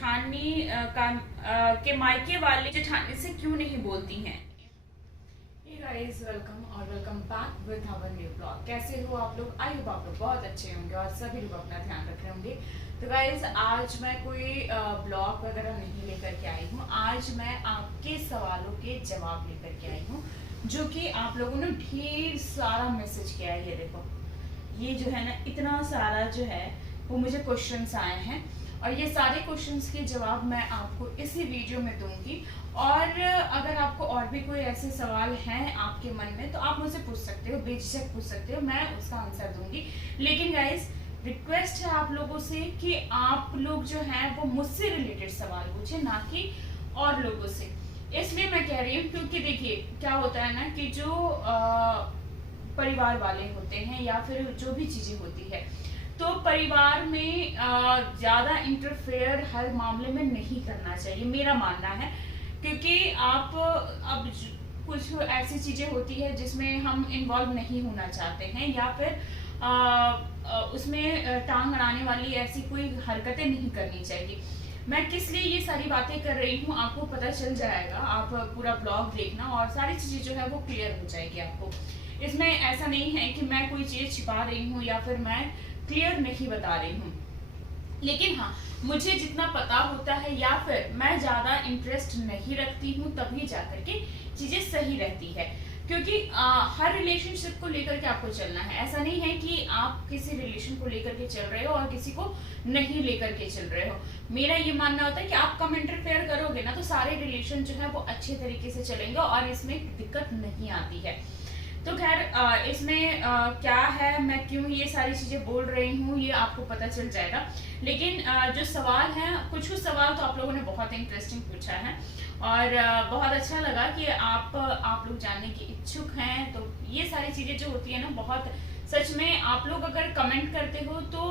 जेठानी के मायके वाले जेठानी से क्यों नहीं बोलती हैं। गाइस वेलकम और welcome back with our new blog. कैसे हो आप लोग? आई होप आप लोग बहुत अच्छे होंगे और सभी लोग अपना ध्यान रख रहे होंगे। तो गाइस आज मैं कोई ब्लॉग वगैरह नहीं लेकर के आई हूँ। आज मैं आपके सवालों के जवाब लेकर के आई हूँ, जो कि आप लोगों ने ढेर सारा मैसेज किया है। ये देखो, ये जो है ना, इतना सारा जो है वो मुझे क्वेश्चंस आए हैं और ये सारे क्वेश्चंस के जवाब मैं आपको इसी वीडियो में दूंगी। और अगर आपको और भी कोई ऐसे सवाल हैं आपके मन में तो आप मुझसे पूछ सकते हो, बेझिझक पूछ सकते हो, मैं उसका आंसर दूंगी। लेकिन गाइस रिक्वेस्ट है आप लोगों से कि आप लोग जो हैं वो मुझसे रिलेटेड सवाल पूछे, ना कि और लोगों से। इसलिए मैं कह रही हूँ क्योंकि देखिए क्या होता है ना कि जो परिवार वाले होते हैं या फिर जो भी चीजें होती है, तो परिवार में ज्यादा इंटरफेयर हर मामले में नहीं करना चाहिए, मेरा मानना है। क्योंकि आप अब कुछ ऐसी चीजें होती है जिसमें हम इन्वॉल्व नहीं होना चाहते हैं या फिर उसमें टांग अड़ाने वाली ऐसी कोई हरकतें नहीं करनी चाहिए। मैं किस लिए ये सारी बातें कर रही हूँ आपको पता चल जाएगा, आप पूरा ब्लॉग देखना और सारी चीजें जो है वो क्लियर हो जाएगी आपको। इसमें ऐसा नहीं है कि मैं कोई चीज छिपा रही हूँ या फिर मैं क्लियर नहीं बता रही हूँ। लेकिन हाँ, मुझे जितना पता होता है या फिर मैं ज्यादा इंटरेस्ट नहीं रखती हूँ तभी जाकर के चीजें सही रहती है। क्योंकि हर रिलेशनशिप को लेकर के आपको चलना है। ऐसा नहीं है कि आप किसी रिलेशन को लेकर के चल रहे हो और किसी को नहीं लेकर के चल रहे हो। मेरा ये मानना होता है कि आप कम इंटरफेयर करोगे ना तो सारे रिलेशन जो है वो अच्छे तरीके से चलेंगे और इसमें दिक्कत नहीं आती है। तो खैर इसमें क्या है, मैं क्यों ये सारी चीजें बोल रही हूँ ये आपको पता चल जाएगा। लेकिन जो सवाल हैं, कुछ सवाल तो आप लोगों ने बहुत इंटरेस्टिंग पूछा है और बहुत अच्छा लगा कि आप लोग जानने के इच्छुक हैं। तो ये सारी चीजें जो होती है ना, बहुत सच में आप लोग अगर कमेंट करते हो तो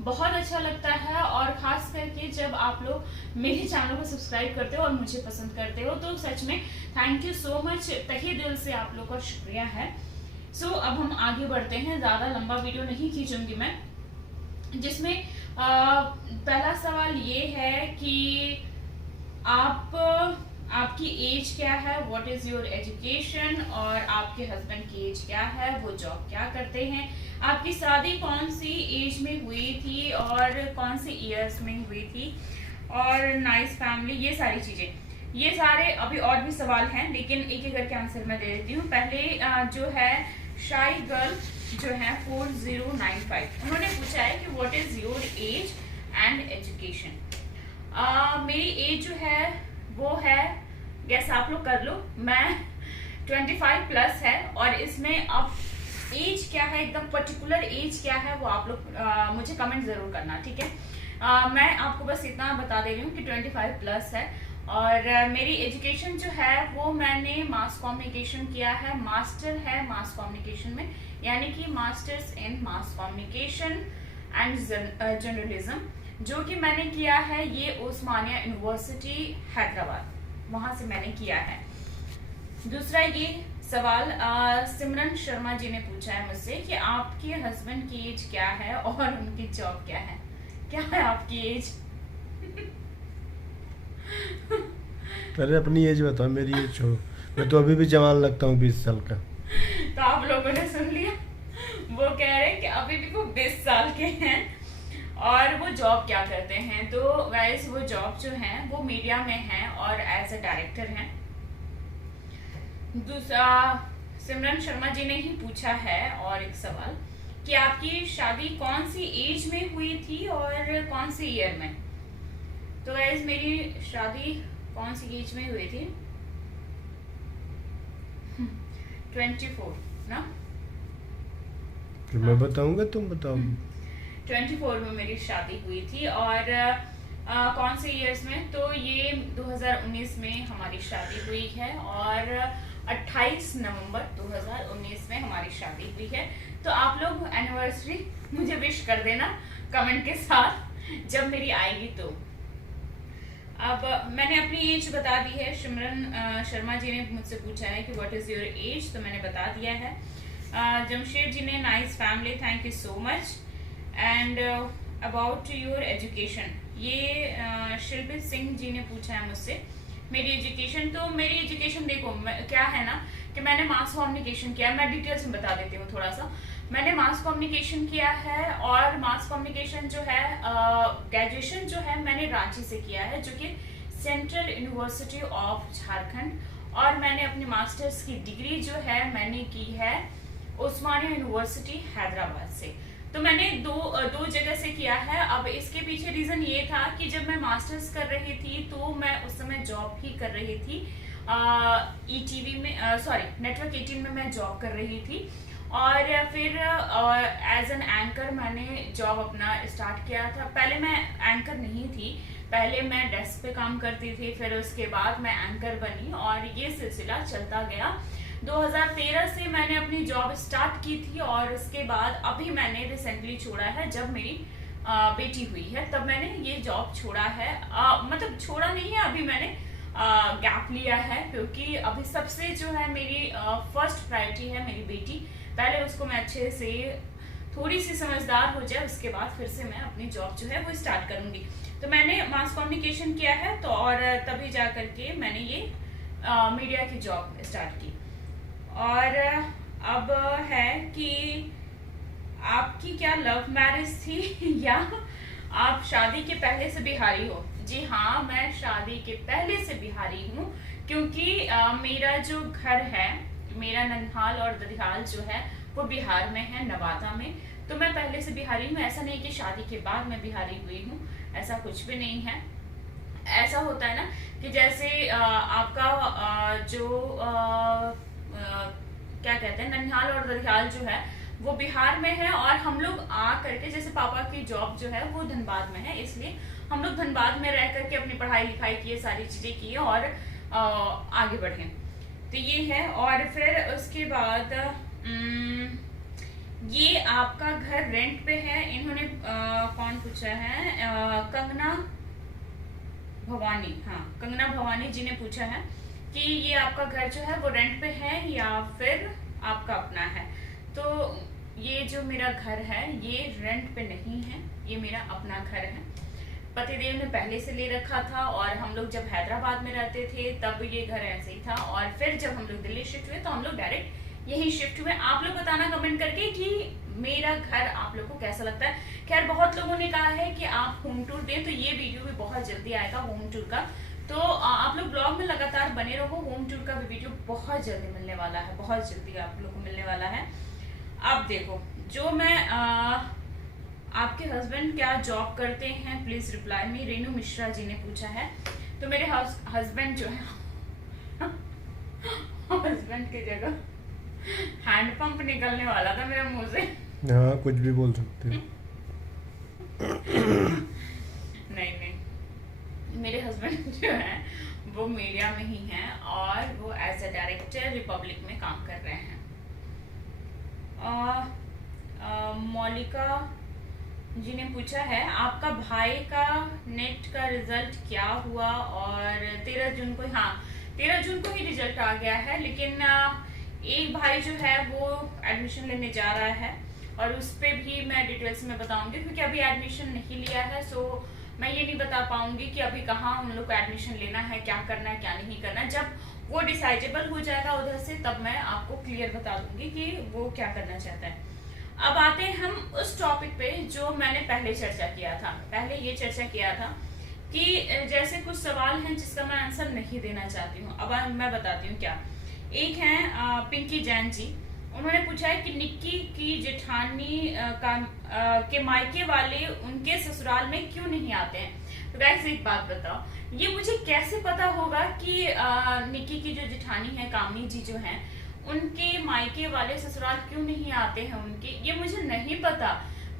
बहुत अच्छा लगता है। और खास करके जब आप लोग मेरे चैनल को सब्सक्राइब करते हो और मुझे पसंद करते हो तो सच में थैंक यू सो मच, तहे दिल से आप लोग का शुक्रिया है। अब हम आगे बढ़ते हैं, ज्यादा लंबा वीडियो नहीं खींचूंगी मैं। जिसमें पहला सवाल ये है कि आपकी एज क्या है, व्हाट इज योर एजुकेशन, और आपके हस्बैंड की एज क्या है, वो जॉब क्या करते हैं, आपकी शादी कौन सी एज में हुई थी और कौन सी ईयर्स में हुई थी, और नाइस फैमिली, ये सारी चीजें। ये सारे अभी और भी सवाल हैं लेकिन एक एक करके आंसर मैं दे देती हूँ। पहले जो है शाई गर्ल जो है 4095, उन्होंने पूछा है कि what is your age and education. मेरी एज जो है वो है, गैस आप लोग कर लो, मैं 25 प्लस है। और इसमें अब एज क्या है, एकदम पर्टिकुलर एज क्या है वो आप लोग मुझे कमेंट जरूर करना, ठीक है। मैं आपको बस इतना बता दे रही हूँ कि 25 प्लस है। और मेरी एजुकेशन जो है वो मैंने मास कम्युनिकेशन किया है, मास्टर है मास कम्युनिकेशन में, यानी कि masters in mass communication and journalism, जो कि मैंने किया है ये उस्मानिया यूनिवर्सिटी हैदराबाद, वहां से मैंने किया है। दूसरा ये सवाल सिमरन शर्मा जी ने पूछा है मुझसे कि आपके हस्बैंड की एज क्या है और उनकी जॉब क्या है। क्या है आपकी एज? पहले अपनी एज बताओ, मेरी एज छोड़ो, मैं तो अभी भी जवान लगता हूँ 20 साल का। तो आप लोगों ने सुन लिया, वो कह रहे हैं कि अभी भी वो 20 साल के हैं और वो जॉब क्या करते हैं। तो वैसे वो जॉब जो है वो मीडिया में है और एज अ डायरेक्टर हैं। दूसरा सिमरन शर्मा जी ने ही पूछा है और एक सवाल कि आपकी शादी कौन सी एज में हुई थी और कौन सी ईयर में। तो गाइस मेरी शादी कौन सी एज में हुई थी, 24 ना, फिर मैं बताऊंगा तुम बताओगी। 24 में मेरी शादी हुई थी। और कौन से ईयर्स में, तो ये 2019 में हमारी शादी हुई है और 28 नवंबर 2019 में हमारी शादी हुई है। तो आप लोग एनिवर्सरी मुझे विश कर देना कमेंट के साथ जब मेरी आएगी। तो अब मैंने अपनी एज बता दी है। सिमरन शर्मा जी ने मुझसे पूछा है कि व्हाट इज योर एज, तो मैंने बता दिया है। जमशेद जी ने nice family, thank you so much. And about your education, ये शिल्पी सिंह जी ने पूछा है मुझसे मेरी एजुकेशन। तो मेरी एजुकेशन देखो क्या है ना कि मैंने मास कम्युनिकेशन किया है। मैं डिटेल्स में बता देती हूँ थोड़ा सा। मैंने मास कम्युनिकेशन किया है और मास कम्युनिकेशन जो है ग्रेजुएशन जो है मैंने रांची से किया है, जो कि सेंट्रल यूनिवर्सिटी ऑफ झारखंड। और मैंने अपनी मास्टर्स की डिग्री जो है मैंने की है उस्मानिया यूनिवर्सिटी हैदराबाद से। तो मैंने दो जगह से किया है। अब इसके पीछे रीजन ये था कि जब मैं मास्टर्स कर रही थी तो मैं उस समय जॉब ही कर रही थी ईटीवी में, सॉरी नेटवर्क 18 में मैं जॉब कर रही थी। और फिर एज एन एंकर मैंने जॉब अपना स्टार्ट किया था। पहले मैं एंकर नहीं थी, पहले मैं डेस्क पे काम करती थी, फिर उसके बाद मैं एंकर बनी और ये सिलसिला चलता गया। 2013 से मैंने अपनी जॉब स्टार्ट की थी और उसके बाद अभी मैंने रिसेंटली छोड़ा है, जब मेरी बेटी हुई है तब मैंने ये जॉब छोड़ा है। मतलब छोड़ा नहीं है, अभी मैंने गैप लिया है, क्योंकि अभी सबसे जो है मेरी फर्स्ट प्रायोरिटी है मेरी बेटी। पहले उसको मैं अच्छे से थोड़ी सी समझदार हो जाए, उसके बाद फिर से मैं अपनी जॉब जो है वो स्टार्ट करूंगी। तो मैंने मास कम्युनिकेशन किया है, तो और तभी जा करके मैंने ये मीडिया की जॉब स्टार्ट की। और अब है कि आपकी क्या लव मैरिज थी या आप शादी के पहले से बिहारी हो? जी हाँ, मैं शादी के पहले से बिहारी हूँ, क्योंकि मेरा जो घर है, मेरा ननिहाल और ददिहाल जो है वो बिहार में है, नवादा में। तो मैं पहले से बिहारी हूँ। ऐसा नहीं कि शादी के बाद मैं बिहारी हुई हूँ, ऐसा कुछ भी नहीं है। ऐसा होता है ना कि जैसे आपका जो क्या कहते हैं ननिहाल और ददिहाल जो है वो बिहार में है, और हम लोग आ करके जैसे पापा की जॉब जो है वो धनबाद में है, इसलिए हम लोग धनबाद में रह करके अपनी पढ़ाई लिखाई की, सारी चीजें की और आगे बढ़े। तो ये है। और फिर उसके बाद ये आपका घर रेंट पे है? इन्होंने कौन पूछा है? कंगना भवानी, हाँ कंगना भवानी जी ने पूछा है कि ये आपका घर जो है वो रेंट पे है या फिर आपका अपना है। तो ये जो मेरा घर है ये रेंट पे नहीं है, ये मेरा अपना घर है। पतिदेव ने पहले से ले रखा था, और हम लोग जब हैदराबाद में रहते थे तब ये घर ऐसे ही था, और फिर जब हम लोग दिल्ली शिफ्ट हुए तो हम लोग डायरेक्ट यही शिफ्ट हुए। आप लोग बताना कमेंट करके कि मेरा घर आप लोग को कैसा लगता है। खैर बहुत लोगों ने कहा है कि आप होम टूर दें, तो ये वीडियो भी बहुत जल्दी आएगा होम टूर का। तो आप लोग ब्लॉग में लगातार बने रहो, होम टूर का भी वीडियो बहुत जल्दी मिलने वाला है, बहुत जल्दी आप लोग को मिलने वाला है। अब देखो, जो मैं आपके हस्बैंड क्या जॉब करते हैं, please reply me, Renu Mishra ji ने पूछा है। तो मेरे हस्बैंड जो है हस्बैंड की जगह हैंडपंप निकलने वाला था मेरे मुंह से। हाँ, कुछ भी बोल सकते हैं। नहीं, मेरे हस्बैंड जो है वो मीडिया में ही हैं और वो एज अ डायरेक्टर रिपब्लिक में काम कर रहे हैं। मौलिका जी ने पूछा है आपका भाई का नेट का रिजल्ट क्या हुआ? और 13 जून को, हाँ 13 जून को ही रिजल्ट आ गया है, लेकिन एक भाई जो है वो एडमिशन लेने जा रहा है, और उस पर भी मैं डिटेल्स में बताऊंगी, क्योंकि अभी एडमिशन नहीं लिया है। सो मैं ये नहीं बता पाऊंगी कि अभी कहाँ उन लोग को एडमिशन लेना है, क्या करना है क्या नहीं करना। जब वो डिसाइडेबल हो जाएगा उधर से तब मैं आपको क्लियर बता दूंगी कि वो क्या करना चाहता है। अब आते हैं हम उस टॉपिक पे जो मैंने पहले चर्चा किया था। पहले ये चर्चा किया था कि जैसे कुछ सवाल हैं जिसका मैं आंसर नहीं देना चाहती हूँ। अब मैं बताती हूँ क्या। एक है पिंकी जैन जी, उन्होंने पूछा है कि निक्की की जेठानी के मायके वाले उनके ससुराल में क्यों नहीं आते हैं। तो गाइस एक बात बताओ, ये मुझे कैसे पता होगा कि निक्की की जो जेठानी है कामनी जी जो हैं उनके मायके वाले ससुराल क्यों नहीं आते हैं उनके, ये मुझे नहीं पता।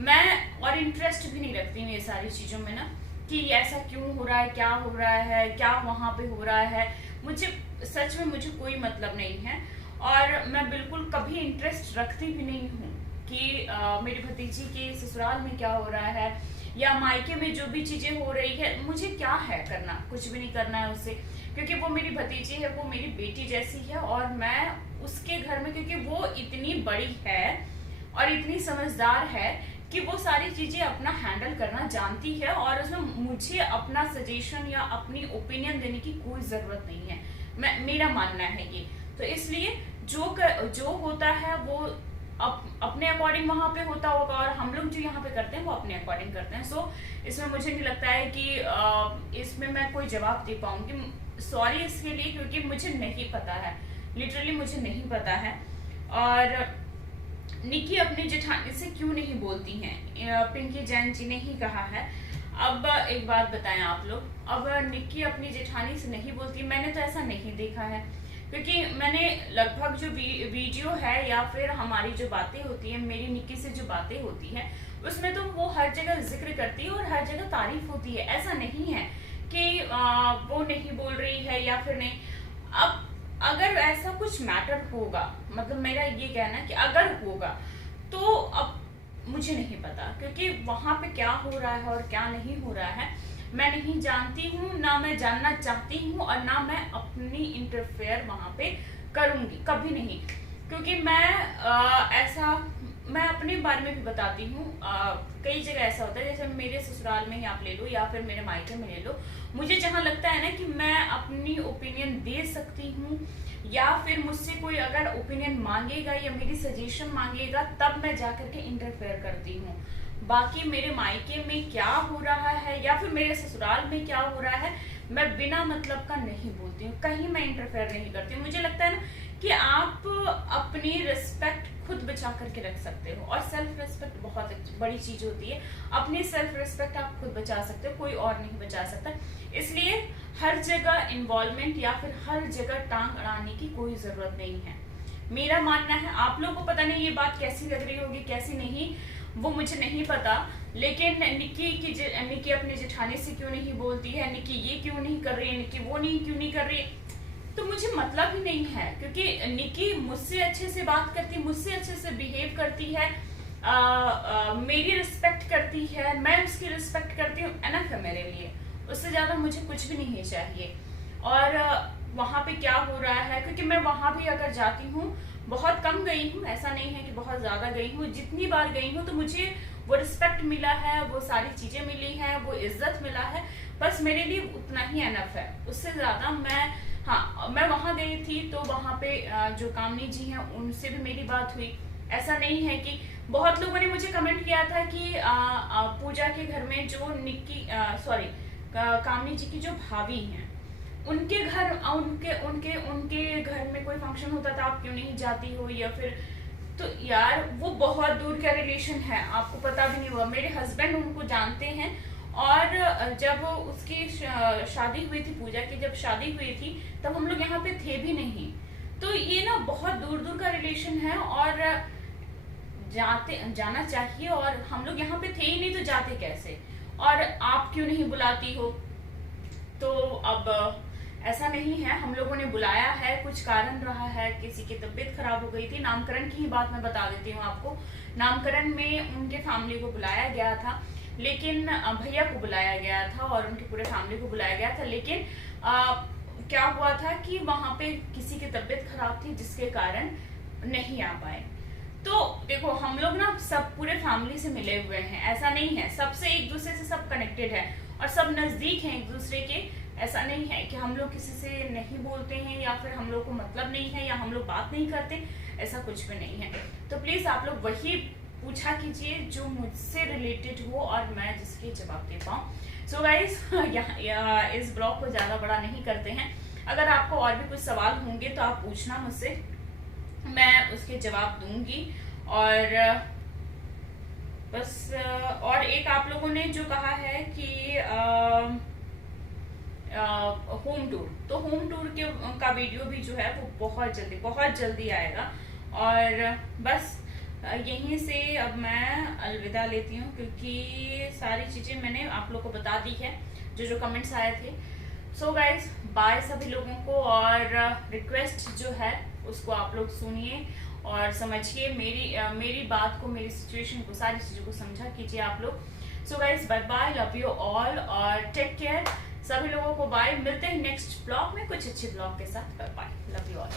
मैं और इंटरेस्ट भी नहीं रखती हूँ ये सारी चीजों में ना, कि ऐसा क्यों हो रहा है, क्या हो रहा है, क्या वहां पे हो रहा है। मुझे सच में मुझे कोई मतलब नहीं है, और मैं बिल्कुल कभी इंटरेस्ट रखती भी नहीं हूँ कि मेरी भतीजी के ससुराल में क्या हो रहा है या मायके में जो भी चीजें हो रही है, मुझे क्या है करना, कुछ भी नहीं करना है उससे, क्योंकि वो मेरी भतीजी है, वो मेरी बेटी जैसी है, और मैं उसके घर में, क्योंकि वो इतनी बड़ी है और इतनी समझदार है कि वो सारी चीजें अपना हैंडल करना जानती है और उसमें मुझे अपना सजेशन या अपनी ओपिनियन देने की कोई जरूरत नहीं है। मेरा मानना है ये। तो इसलिए जो होता है वो अपने अकॉर्डिंग वहां पे होता होगा और हम लोग जो यहाँ पे करते हैं वो अपने अकॉर्डिंग करते हैं। सो इसमें मुझे नहीं लगता है कि इसमें मैं कोई जवाब दे पाऊंगी। सॉरी इसके लिए, क्योंकि मुझे नहीं पता है, लिटरली मुझे नहीं पता है। और निक्की अपनी जेठानी से क्यों नहीं बोलती हैं, पिंकी जैन जी ने ही कहा है। अब एक बात बताएं आप लोग, अब निक्की अपनी जेठानी से नहीं बोलती, मैंने तो ऐसा नहीं देखा है, क्योंकि मैंने लगभग जो वीडियो है या फिर हमारी जो बातें होती है, मेरी निक्की से जो बातें होती है, उसमें तो वो हर जगह जिक्र करती है और हर जगह तारीफ होती है। ऐसा नहीं है कि वो नहीं बोल रही है या फिर नहीं। अब अगर ऐसा कुछ मैटर होगा, मतलब मेरा ये कहना है कि अगर होगा तो अब मुझे नहीं पता, क्योंकि वहां पे क्या हो रहा है और क्या नहीं हो रहा है मैं नहीं जानती हूँ, ना मैं जानना चाहती हूँ और ना मैं अपनी इंटरफेयर वहां पे करूंगी, कभी नहीं। क्योंकि मैं अपने बारे में भी बताती हूँ। कई जगह ऐसा होता है, जैसे मेरे ससुराल में ही आप ले लो या फिर मेरे मायके में ले लो, मुझे जहाँ लगता है ना कि मैं अपनी ओपिनियन दे सकती हूँ या फिर मुझसे कोई अगर ओपिनियन मांगेगा या मेरी सजेशन मांगेगा, तब मैं जाकर के इंटरफेयर करती हूँ। बाकी मेरे मायके में क्या हो रहा है या फिर मेरे ससुराल में क्या हो रहा है, मैं बिना मतलब का नहीं बोलती हूँ, कहीं मैं इंटरफेयर नहीं करती हूँ। मुझे लगता है ना कि आप अपनी रिस्पेक्ट खुद बचा करके रख सकते हो और सेल्फ रिस्पेक्ट बहुत बड़ी चीज होती है। अपनी सेल्फ रिस्पेक्ट आप खुद बचा सकते हो, कोई और नहीं बचा सकता। इसलिए हर जगह इन्वॉल्वमेंट या फिर हर जगह टांग अड़ाने की कोई जरूरत नहीं है, मेरा मानना है। आप लोगों को पता नहीं ये बात कैसी लग रही होगी कैसी नहीं, वो मुझे नहीं पता। लेकिन निक्की अपने जेठानी से क्यों नहीं बोलती है, निक्की ये क्यों नहीं कर रही है, निक्की वो नहीं क्यों नहीं कर रही है, तो मुझे मतलब ही नहीं है। क्योंकि निक्की मुझसे अच्छे से बात करती है, मुझसे अच्छे से बिहेव करती है, मेरी रिस्पेक्ट करती है, मैं उसकी रिस्पेक्ट करती हूँ, एनफ है मेरे लिए। उससे ज्यादा मुझे कुछ भी नहीं चाहिए। और वहां पे क्या हो रहा है, क्योंकि मैं वहां भी अगर जाती हूँ, बहुत कम गई हूँ, ऐसा नहीं है कि बहुत ज्यादा गई हूँ, जितनी बार गई हूँ तो मुझे वो रिस्पेक्ट मिला है, वो सारी चीजें मिली है, वो इज्जत मिला है, बस मेरे लिए उतना ही एनफ है। उससे ज्यादा मैं वहां गई थी तो वहां पे जो कामनी जी हैं उनसे भी मेरी बात हुई। ऐसा नहीं है कि बहुत लोगों ने मुझे कमेंट किया था कि पूजा के घर में जो कामनी जी की जो भाभी हैं, उनके घर उनके घर में कोई फंक्शन होता था, आप क्यों नहीं जाती हो, या फिर तो यार वो बहुत दूर का रिलेशन है, आपको पता भी नहीं हुआ। मेरे हस्बैंड उनको जानते हैं और जब उसकी शादी हुई थी, पूजा की जब शादी हुई थी, तब हम लोग यहाँ पे थे भी नहीं। तो ये ना बहुत दूर दूर का रिलेशन है और जाना चाहिए, और हम लोग यहाँ पे थे ही नहीं तो जाते कैसे, और आप क्यों नहीं बुलाती हो। तो अब ऐसा नहीं है, हम लोगों ने बुलाया है, कुछ कारण रहा है, किसी की तबीयत खराब हो गई थी। नामकरण की ही बात मैं बता देती हूँ आपको। नामकरण में उनके फैमिली को बुलाया गया था, लेकिन भैया को बुलाया गया था और उनकी पूरे फैमिली को बुलाया गया था, लेकिन क्या हुआ था कि वहां पे किसी की तबीयत खराब थी जिसके कारण नहीं आ पाए। तो देखो हम लोग ना सब पूरे फैमिली से मिले हुए हैं, ऐसा नहीं है, सबसे एक दूसरे से सब कनेक्टेड है और सब नजदीक हैं एक दूसरे के। ऐसा नहीं है कि हम लोग किसी से नहीं बोलते हैं या फिर हम लोग को मतलब नहीं है या हम लोग बात नहीं करते, ऐसा कुछ भी नहीं है। तो प्लीज आप लोग वही पूछा कीजिए जो मुझसे रिलेटेड हो और मैं जिसके जवाब दे पाऊँ। सो गाइज इस ब्लॉग को ज्यादा बड़ा नहीं करते हैं। अगर आपको और भी कुछ सवाल होंगे तो आप पूछना मुझसे, मैं उसके जवाब दूंगी। और बस और एक आप लोगों ने जो कहा है कि होम टूर, तो होम टूर का वीडियो भी जो है वो बहुत जल्दी आएगा। और बस यहीं से अब मैं अलविदा लेती हूँ, क्योंकि सारी चीजें मैंने आप लोग को बता दी है जो कमेंट्स आए थे। सो गाइज बाय सभी लोगों को, और रिक्वेस्ट जो है उसको आप लोग सुनिए और समझिए, मेरी बात को, मेरी सिचुएशन को, सारी चीजों को समझा कीजिए आप लोग। So guys bye bye, love you all और टेक केयर। सभी लोगों को बाय, मिलते हैं नेक्स्ट ब्लॉग में कुछ अच्छे ब्लॉग के साथ। Bye bye, love you all.